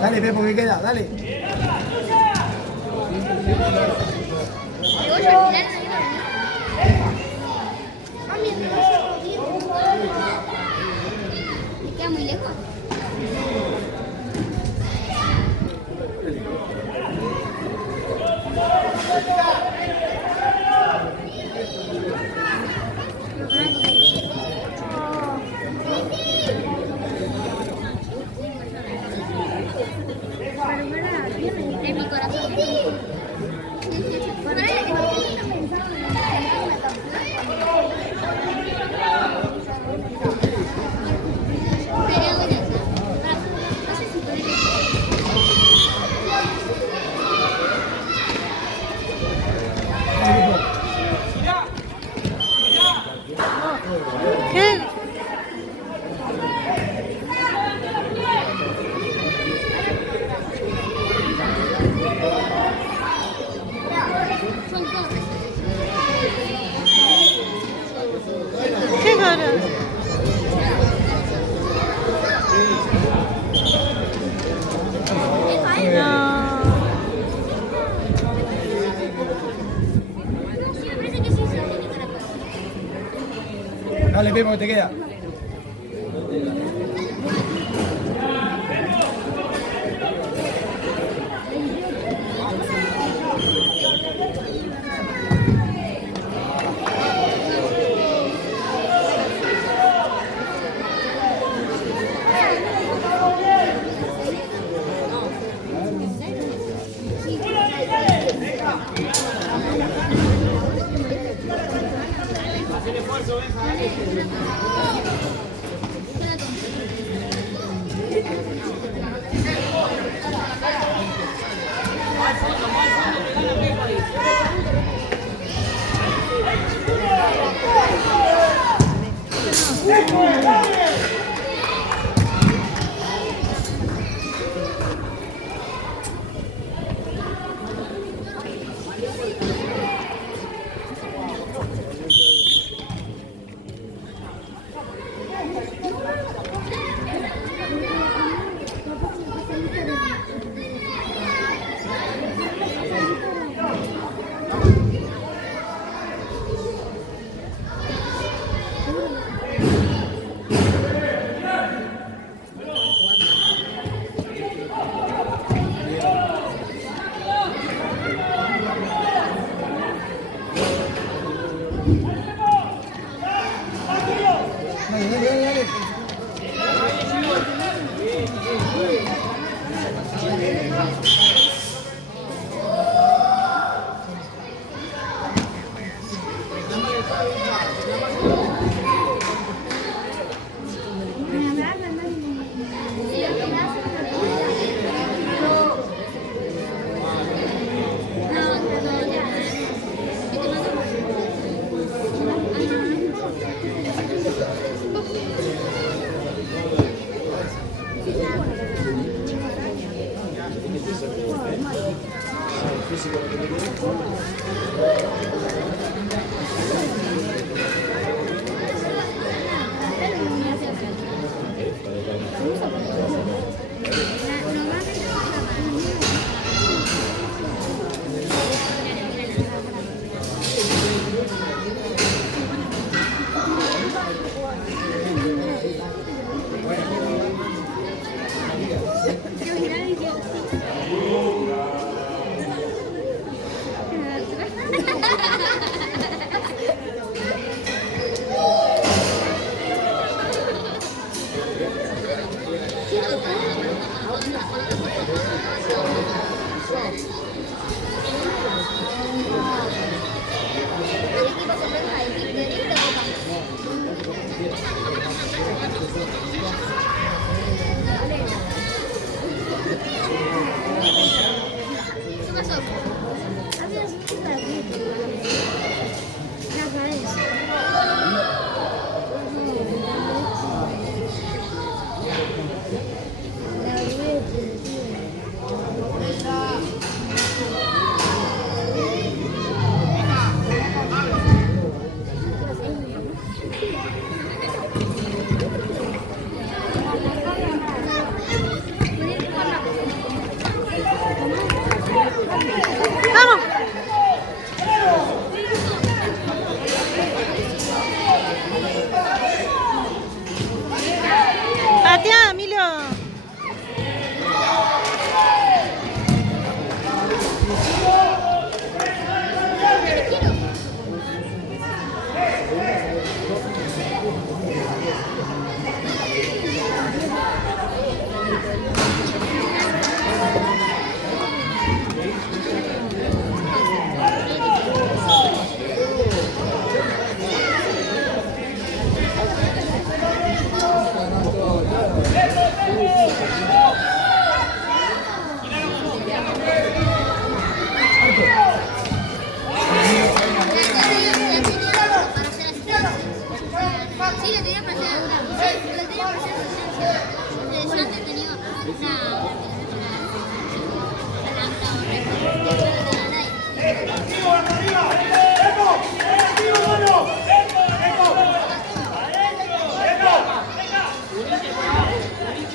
Dale, Pepo, que queda, dale. Queda muy lejos. En mi corazón. ¿Qué ganas? Dale, Pepo, que te queda. Al fondo, Dale, dale, dale, dale. Patea, Emilio.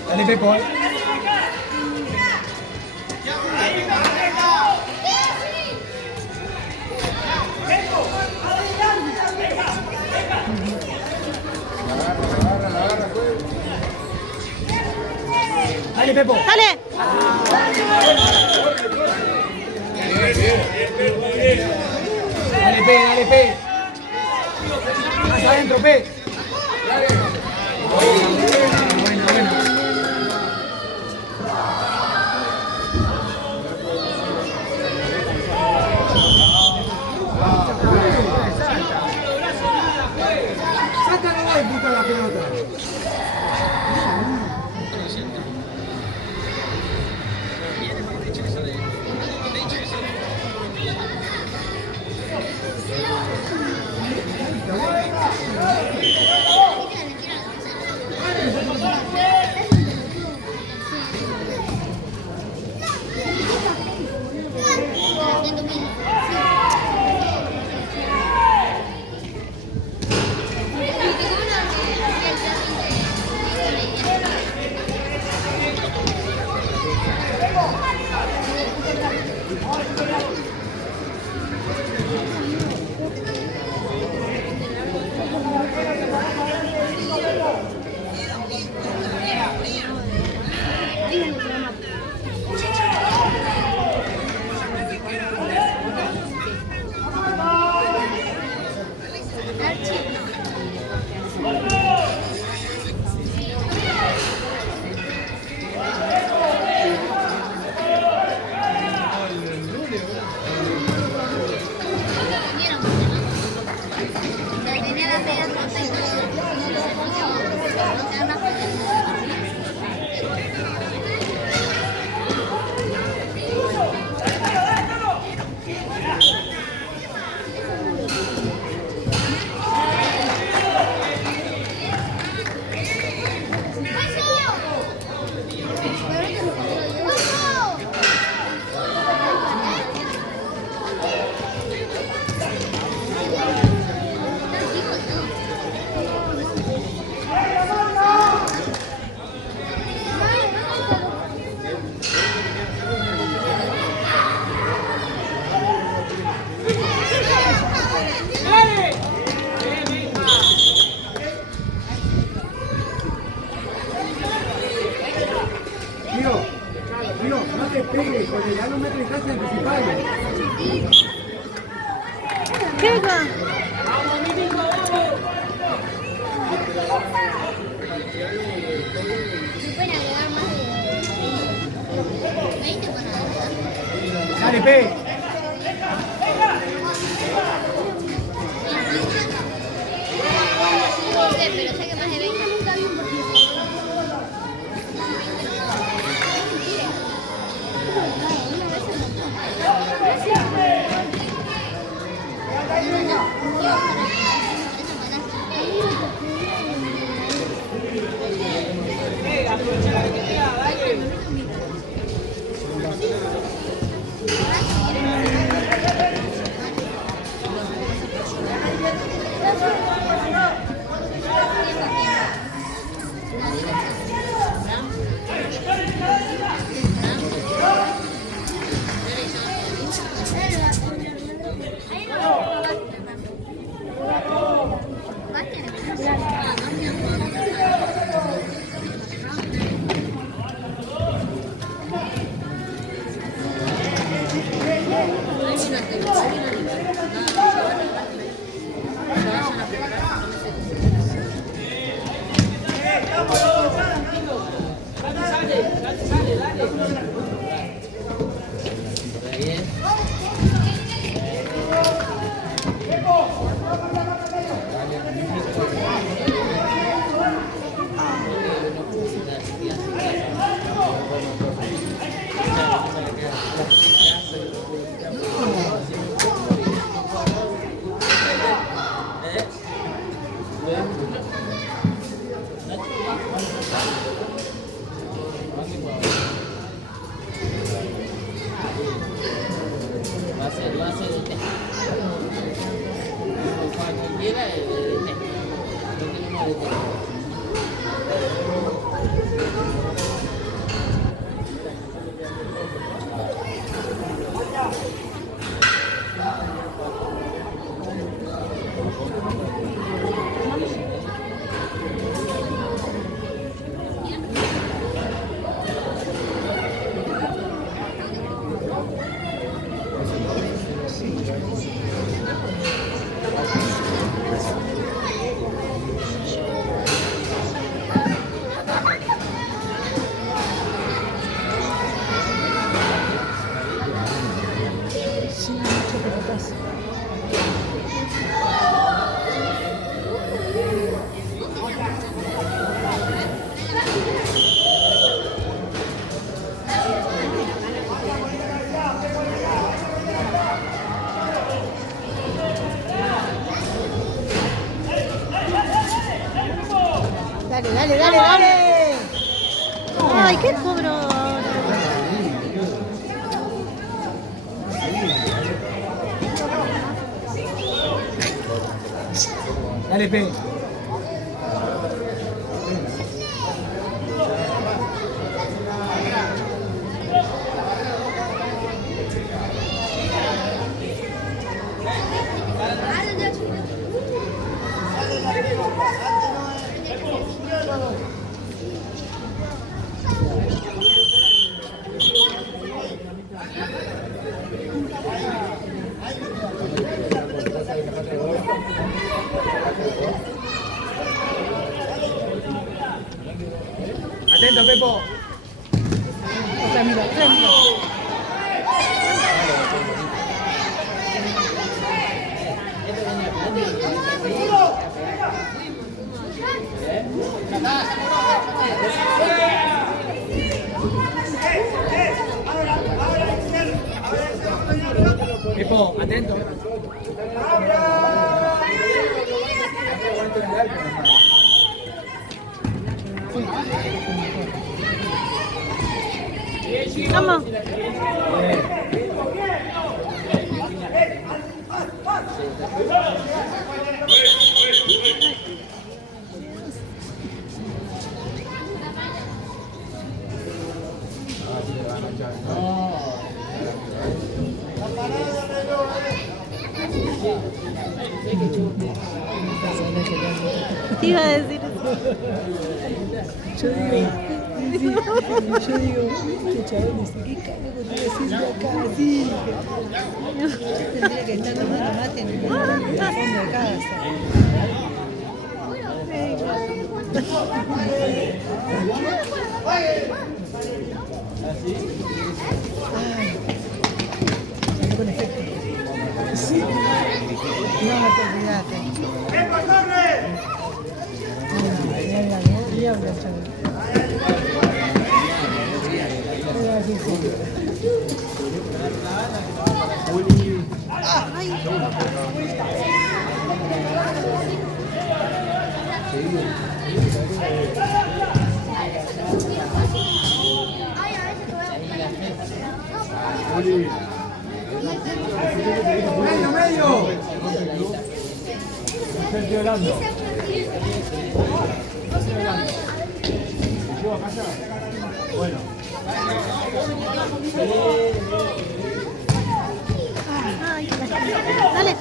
Dale, Pepo. Dale, Pepo. Dale. Dale, P, dale, P. Más adentro, P. Bueno, bueno. Saca nomás y puta la pelota. ¿Qué va? ¿Se pueden agregar más de 20 para agregar? Dale, P. No sé, pero sé que más de 20 nunca vi un partido. Dale, dale, dale, dale. Ay, qué cobro. Dale, P. Atento, Pepo. Otra, mira, otra, mira. Pepo, atento. Vamos. Te iba a decir eso. Yo digo, este chabón dice, ¿qué carajo te voy a decir de acá? Sí, tendría que estar tomando mate en el fondo de casa. Ay, con efecto. Sí. No te olvidaste. Diablo, chaval. Medio, medio. Estoy llorando. ¿Llevo a casa? Bueno. Dale.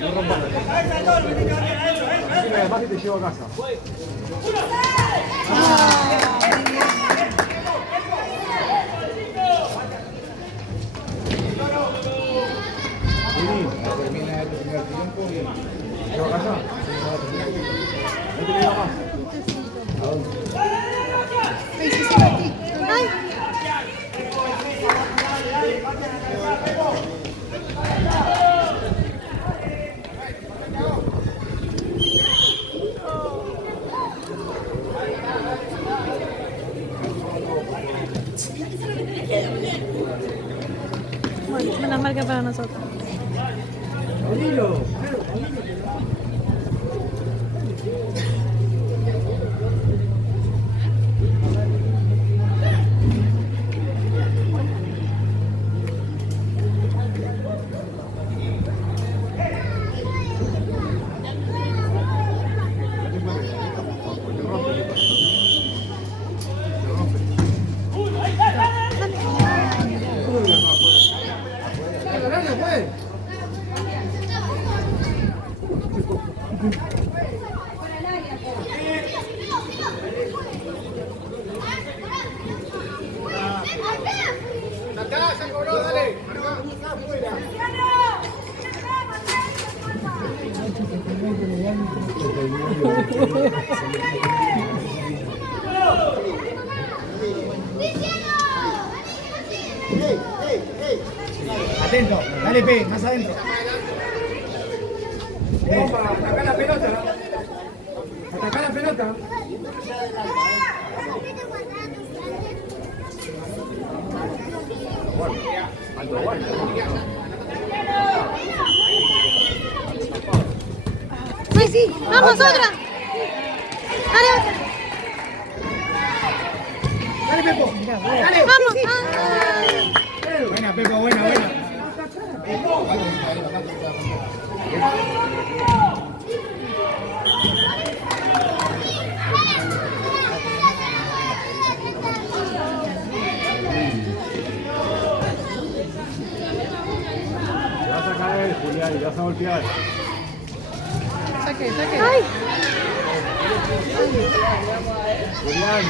No rompas. Así me además que te llevo a casa. Termina el primer tiempo y llevo a casa. No te digo más. ¿A dónde? Ay. Bueno, menos mal que para nosotros. Paulino. Atento, dale P, más adentro. Para atacar la pelota. Atacar la pelota. Sí, sí, vamos, otra. Dale, otra. Dale Pepo. Dale. Vamos. Buena Pepo, buena, buena. Te vas a caer, Julián, y te vas a golpear. Saque, saque. Ay. Julián.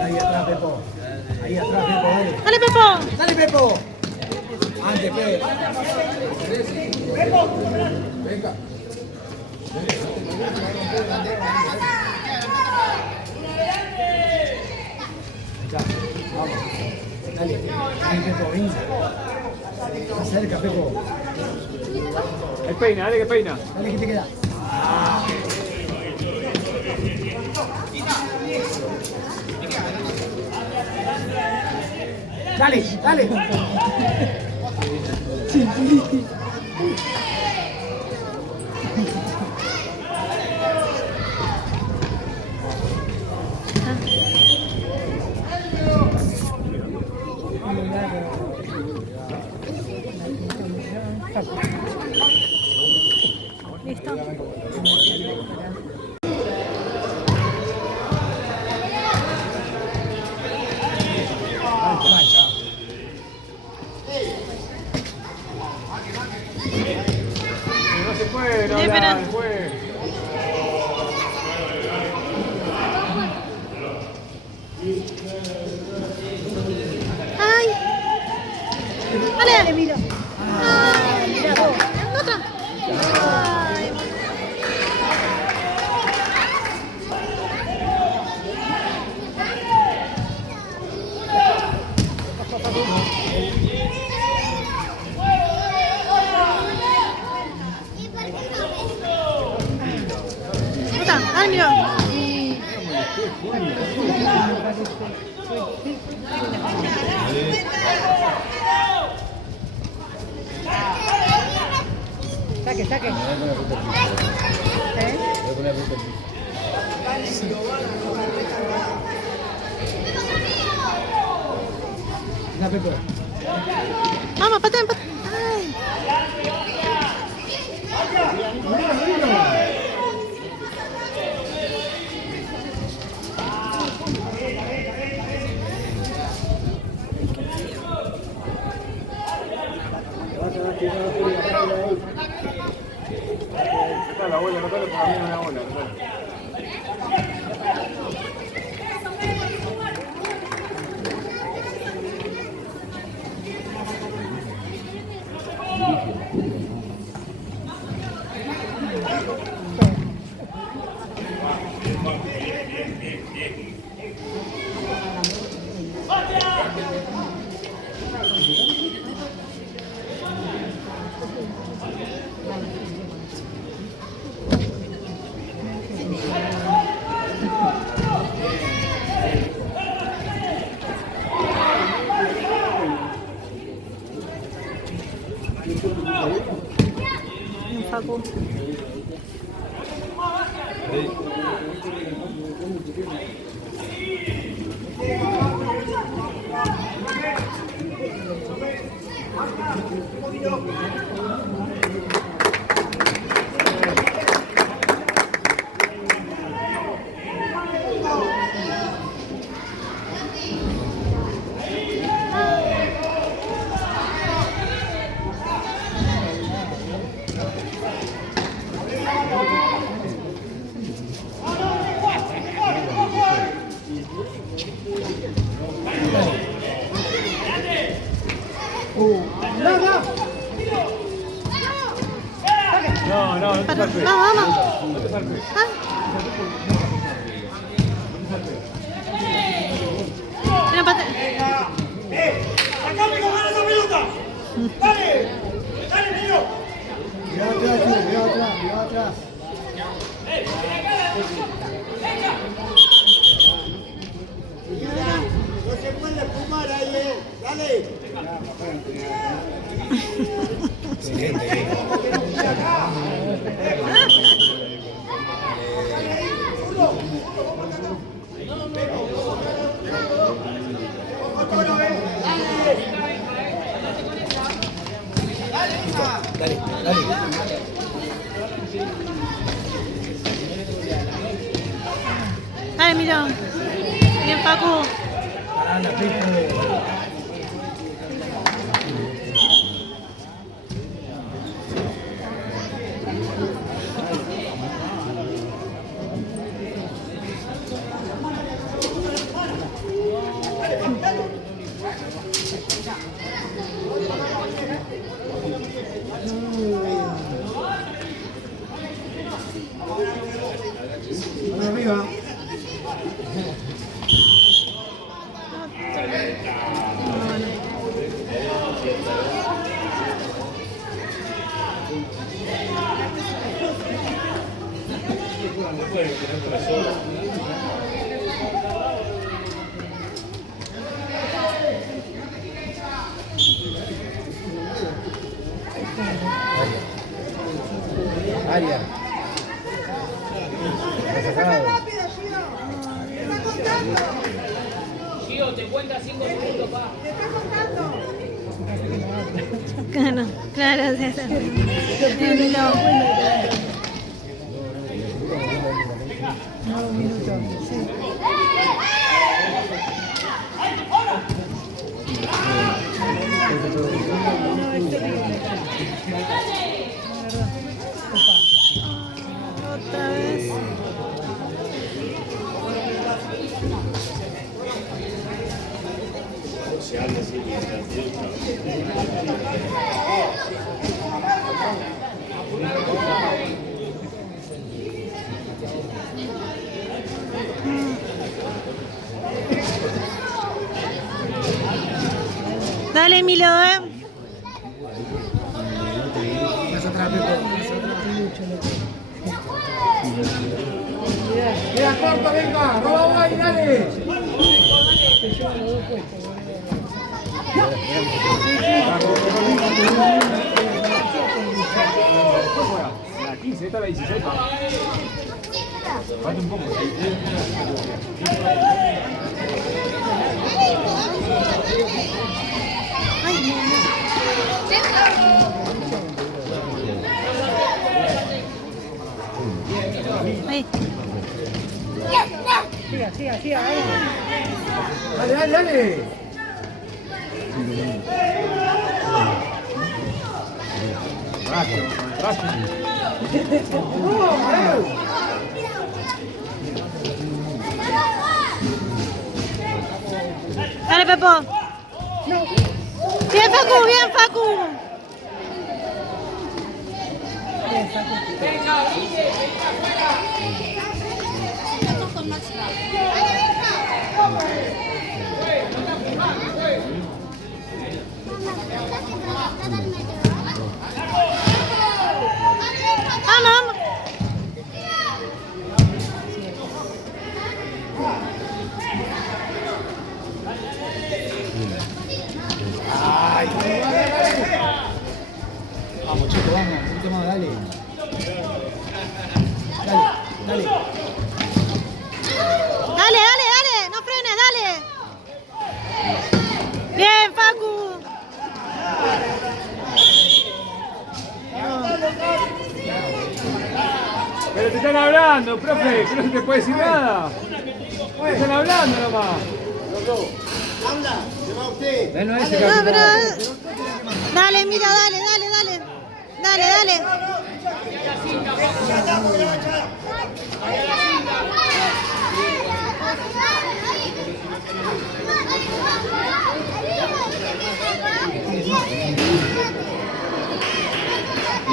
Ahí atrás, Pepo. Ahí atrás, Pepo, dale. Dale, Pepo. Dale, Pepo. Antes, Pepo. Pepo. Venga. Ya, vamos. Dale. Dale, Pepo, venga. Acerca, Pepo. El peina, dale que peina. Dale que te queda. Dale, dale. Listo. Dale, Milo. Ay, mira vos. Otra. Ay, Otra. Dale, Milo. saque, saque. ¿Eh? La Pepo. Vamos, patea, patea. Ay. Está la abuela, no te lo pongas bien a la abuela. Facu. No, no te salpes. Vamos, vamos. No te salpes. Mira, patea. ¡Sacame con ganas esa pelota! ¡Dale! ¡Dale, niño! Cuidado atrás, tío, cuidado atrás, cuidado atrás. No se puede fumar ahí, ¡dale! Dale, dale. Dale, Milo. Bien, Facu. Pará, la Pepo. Vamos arriba. Aria. Gio, te cuenta 5 segundos, pa. Claro, claro, sí, sí. Bien, Milo. No, un minuto. Sí. No, es terrible. Otra vez. Dale, Milo, Más atrás, Pepo. Mira, corta, venga. Roba ahí, dale. La 15, esta es la 16. Falta un poco. ahí. Siga. Dale. Dale, Pepo. Bien, Facu, bien, Facu. Vamos. Vamos, chico, vamos. Un poquito más, dale. Dale. Dale, no frenes, dale. Bien, Facu. Pero te están hablando, profe, que no se te puede decir nada. Te están hablando nomás. Bueno, ese No, capitán. pero... Dale, mira, dale.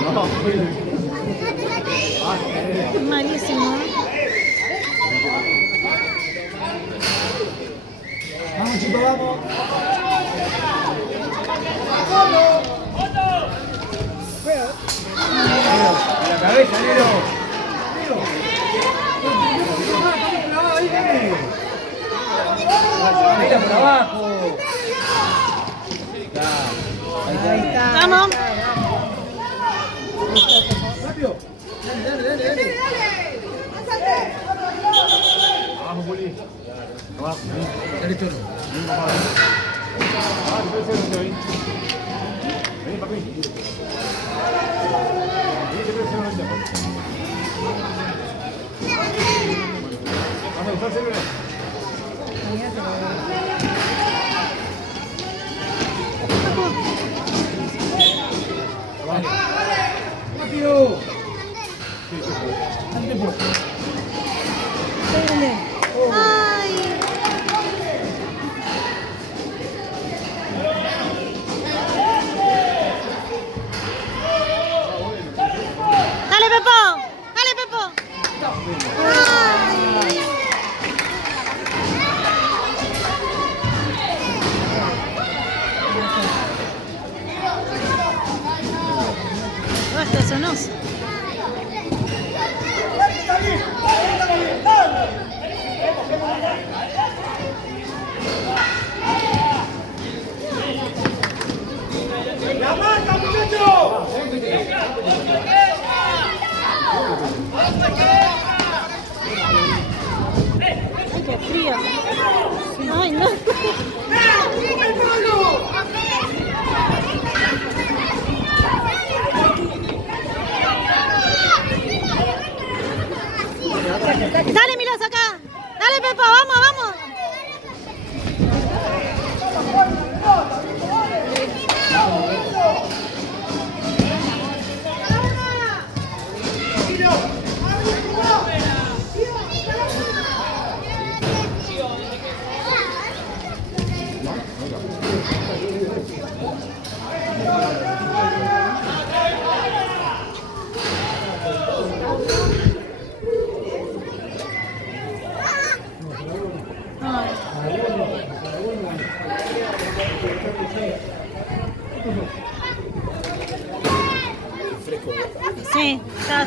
No, Malísimo. vamos, chicos, vamos. La cabeza, Nero. Ahí está por abajo. Ahí está. Vamos. Rápido. Dale. Vamos, Juli. Vamos. Dale, Toro. Vení, papi. Vamos a usar celular. Rápido. Ay. Dale, Pepo. Ay. Oh, esto es sonoso. ¡La marca, muchachos! Ay, qué frío. Ay, no. Dale, Milos, acá. Dale, Pepo, vamos.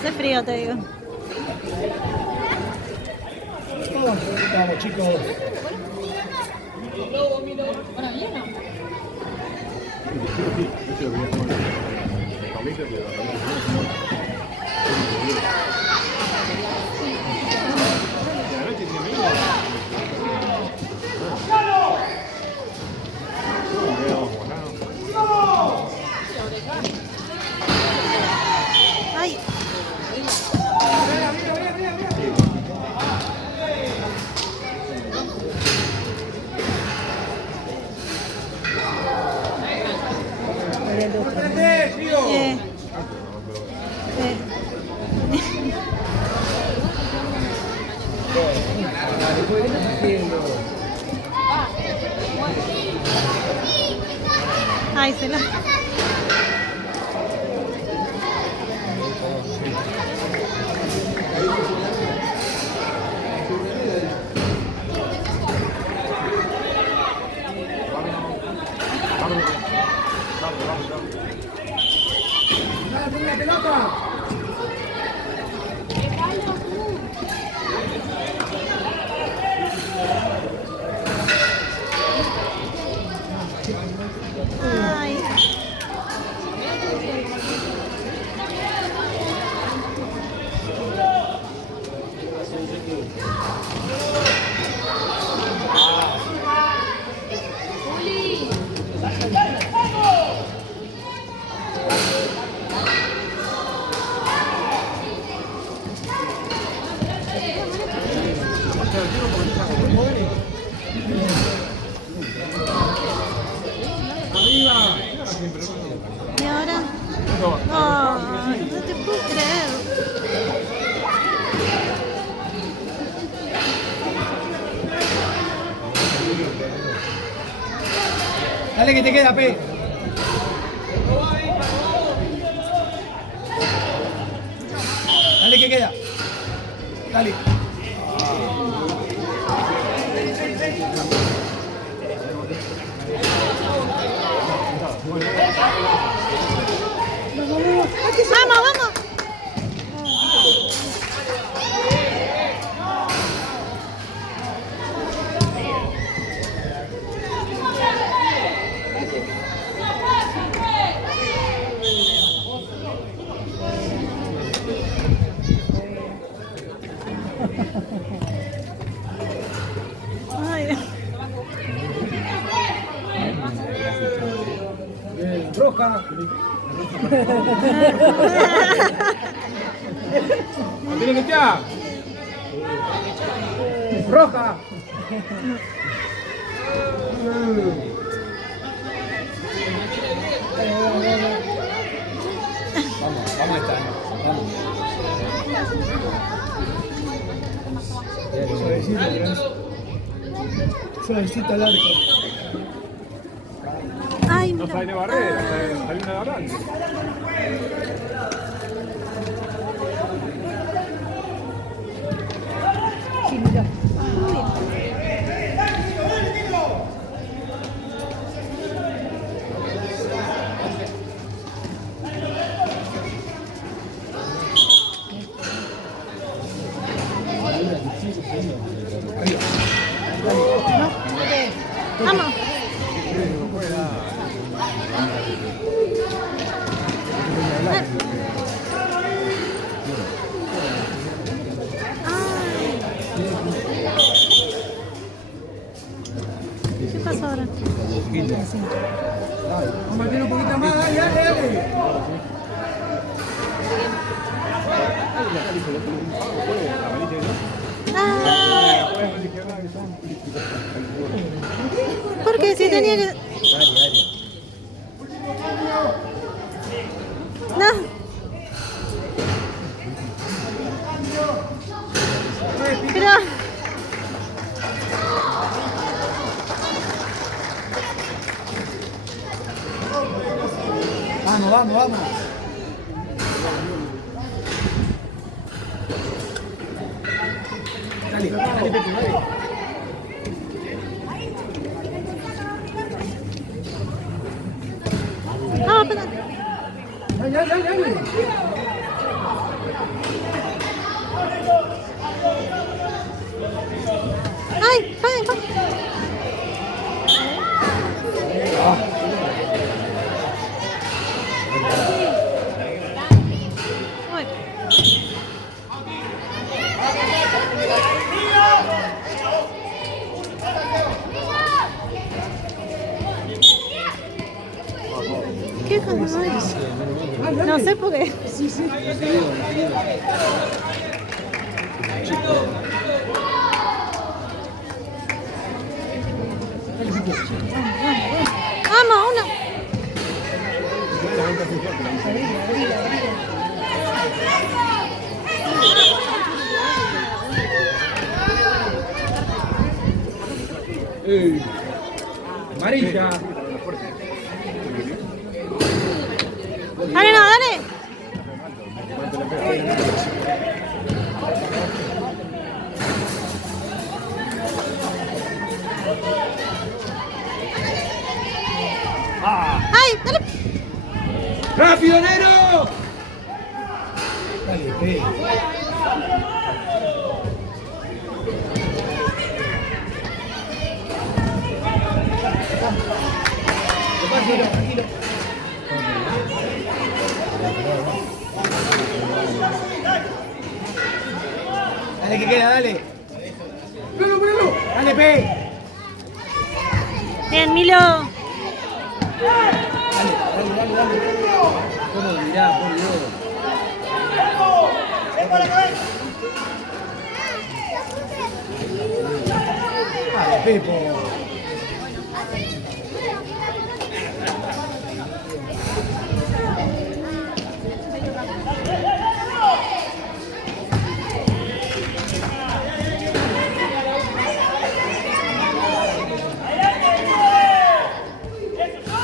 hace frío, te digo. Vamos, chicos. Ay. Eh. Después, ¿qué estás haciendo? Ay, se la... ¡Dale, la pelota! Ay. ¿Y ahora? Ay, no te puedo creer. Dale que te queda, Pe. Dale que queda. Dale. Vamos, vamos. Ay. Roja. ¿Tiene que estar? Roja. Vamos a estar. Vamos. Suavecito al arco. Ay, No mira. sale barrera, sale una adelante. Vamos. ¿Qué pasó ahora? Vamos a meter un poquito más. Dale, dale, dale. Ah, porque si tenía que... No. Pero... Vamos, vamos, vamos. Dale, dale, Pepe, dale. Ah, perdón. Dale, dale, dale. Uy. ¿Qué cosa es? No sé por qué. Vamos, uno. Amarilla. Dale, no, dale. ¡Ay, dale! ¡Rápido, Nero! Dale, pe. Tranquilo. Dale, que queda, dale. ¡Ponelo! Dale, pe. Bien, Milo. Dale. ¿Cómo mirá, por Dios? Dale, Pepo.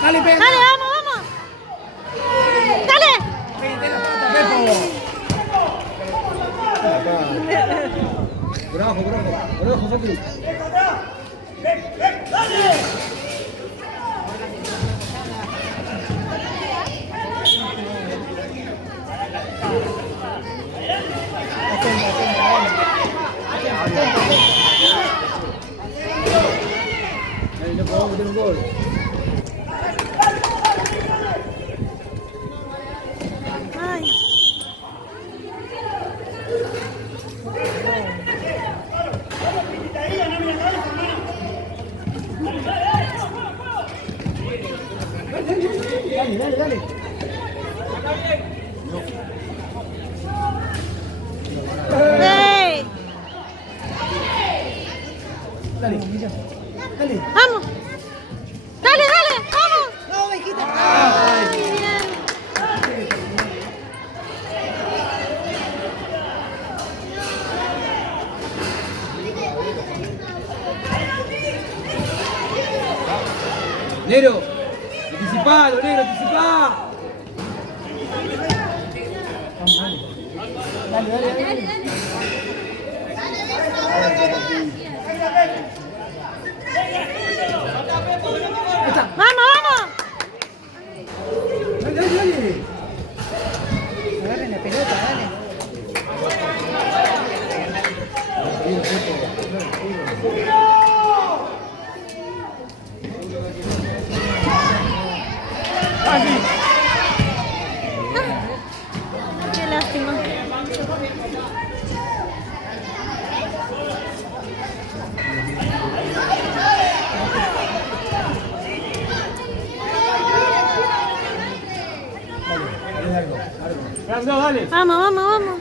Dale, Pepo. Dale, vamos. Dale. Bravo, Fati. No podemos meter un gol. Ay. Dale. ¡Ey! Dale. ¡Vamos! ¡Dale, vamos! No, hijita. Ay, bien. Nero, anticipalo, anticipá. Dale. ¡Vamos! Dale. Agarren la pelota, dale. Qué lástima. Dale. Vamos.